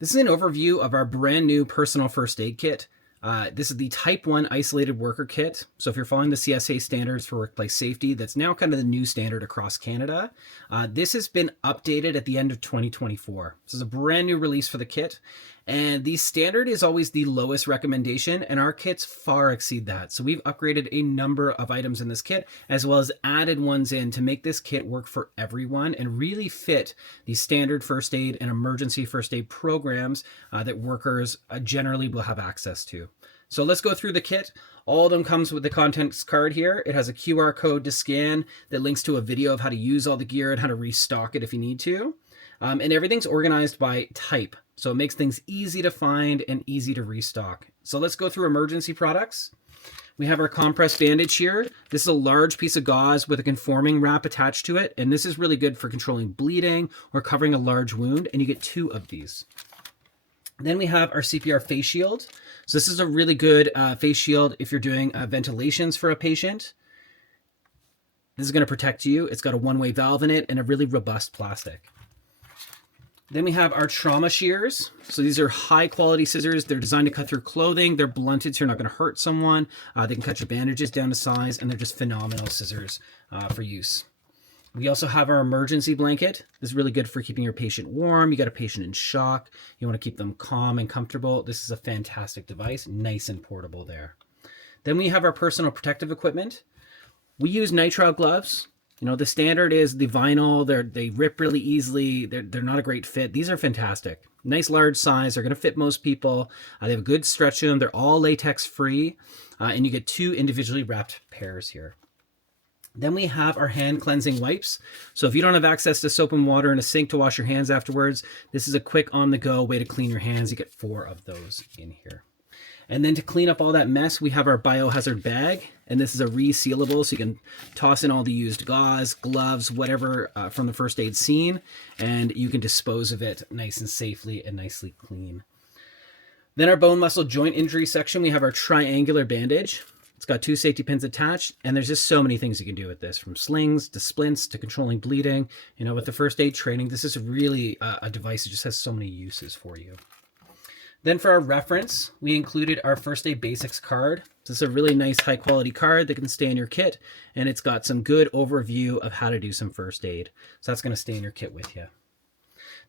This is an overview of our brand new personal first aid kit. This is the Type 1 Isolated Worker Kit. So if you're following the CSA standards for workplace safety, that's now kind of the new standard across Canada. This has been updated at the end of 2024. This is a brand new release for the kit. And the standard is always the lowest recommendation, and our kits far exceed that. So we've upgraded a number of items in this kit, as well as added ones in to make this kit work for everyone and really fit the standard first aid and emergency first aid programs that workers generally will have access to. So let's go through the kit. All of them comes with the contents card here. It has a QR code to scan that links to a video of how to use all the gear and how to restock it if you need to. And everything's organized by type. So it makes things easy to find and easy to restock. So let's go through emergency products. We have our compress bandage here. This is a large piece of gauze with a conforming wrap attached to it. And this is really good for controlling bleeding or covering a large wound. And you get 2 of these. Then we have our CPR face shield. So this is a really good face shield if you're doing ventilations for a patient. This is going to protect you. It's got a one-way valve in it and a really robust plastic. Then we have our trauma shears. So these are high quality scissors. They're designed to cut through clothing. They're blunted, so you're not going to hurt someone. They can cut your bandages down to size, and they're just phenomenal scissors for use. We also have our emergency blanket. This is really good for keeping your patient warm. You got a patient in shock. You want to keep them calm and comfortable. This is a fantastic device, nice and portable there. Then we have our personal protective equipment. We use nitrile gloves. You know, the standard is the vinyl. They rip really easily. They're not a great fit. These are fantastic. Nice large size. They're going to fit most people. They have a good stretch to them. They're all latex free. And you get 2 individually wrapped pairs here. Then we have our hand cleansing wipes. So if you don't have access to soap and water and a sink to wash your hands afterwards, this is a quick on the go way to clean your hands. You get 4 of those in here. And then to clean up all that mess, we have our biohazard bag. And this is a resealable, so you can toss in all the used gauze, gloves, whatever from the first aid scene, and you can dispose of it nice and safely and nicely clean. Then our bone muscle joint injury section, we have our triangular bandage. It's got 2 safety pins attached, and there's just so many things you can do with this, from slings to splints to controlling bleeding. You know, with the first aid training, this is really a device that just has so many uses for you. Then for our reference, we included our first aid basics card. This is a really nice high quality card that can stay in your kit, and it's got some good overview of how to do some first aid. So that's going to stay in your kit with you.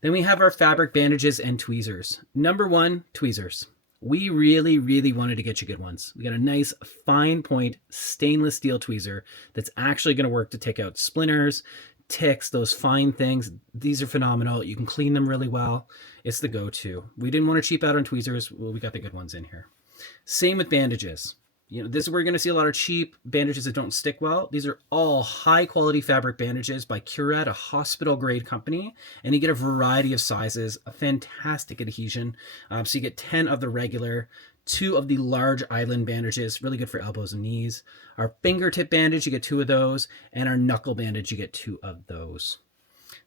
Then we have our fabric bandages and tweezers. Number 1, tweezers. We really wanted to get you good ones. We got a nice fine point stainless steel tweezer that's actually going to work to take out splinters, ticks, those fine things. These are phenomenal. You can clean them really well. It's the go-to. We didn't want to cheap out on tweezers. Well, we got the good ones in here. Same with bandages. You know, this is where you're going to see a lot of cheap bandages that don't stick well. These are all high quality fabric bandages by Curette, a hospital grade company, and you get a variety of sizes, a fantastic adhesion. So you get 10 of the regular, 2 of the large island bandages, really good for elbows and knees. Our fingertip bandage, you get 2 of those, and our knuckle bandage, you get 2 of those.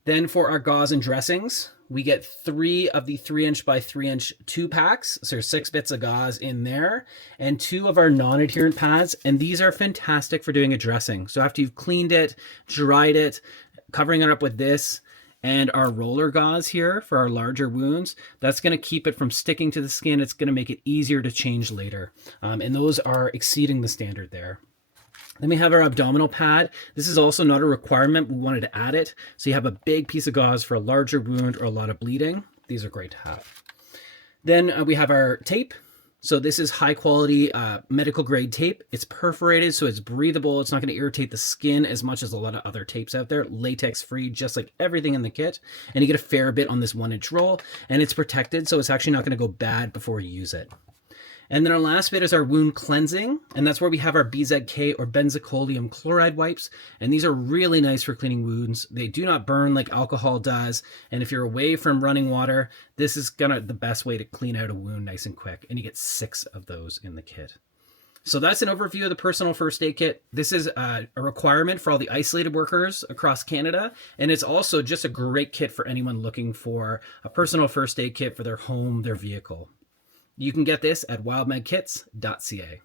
Then for our gauze and dressings, we get 3 of the 3" by 3" 2 packs. So there's 6 bits of gauze in there, and 2 of our non-adherent pads. And these are fantastic for doing a dressing. So after you've cleaned it, dried it, covering it up with this and our roller gauze here for our larger wounds, that's going to keep it from sticking to the skin. It's going to make it easier to change later. And those are exceeding the standard there. Then we have our abdominal pad. This is also not a requirement. We wanted to add it. So you have a big piece of gauze for a larger wound or a lot of bleeding. These are great to have. Then we have our tape. So this is high quality medical grade tape. It's perforated, so it's breathable. It's not going to irritate the skin as much as a lot of other tapes out there. Latex free, just like everything in the kit. And you get a fair bit on this 1" roll, and it's protected, so it's actually not going to go bad before you use it. And then our last bit is our wound cleansing, and that's where we have our BZK or benzalkonium chloride wipes, and these are really nice for cleaning wounds. They do not burn like alcohol does, and if you're away from running water, this is the best way to clean out a wound nice and quick, and you get 6 of those in the kit. So that's an overview of the personal first aid kit. This is a requirement for all the isolated workers across Canada, and it's also just a great kit for anyone looking for a personal first aid kit for their home, their vehicle. You can get this at wildmedkits.ca.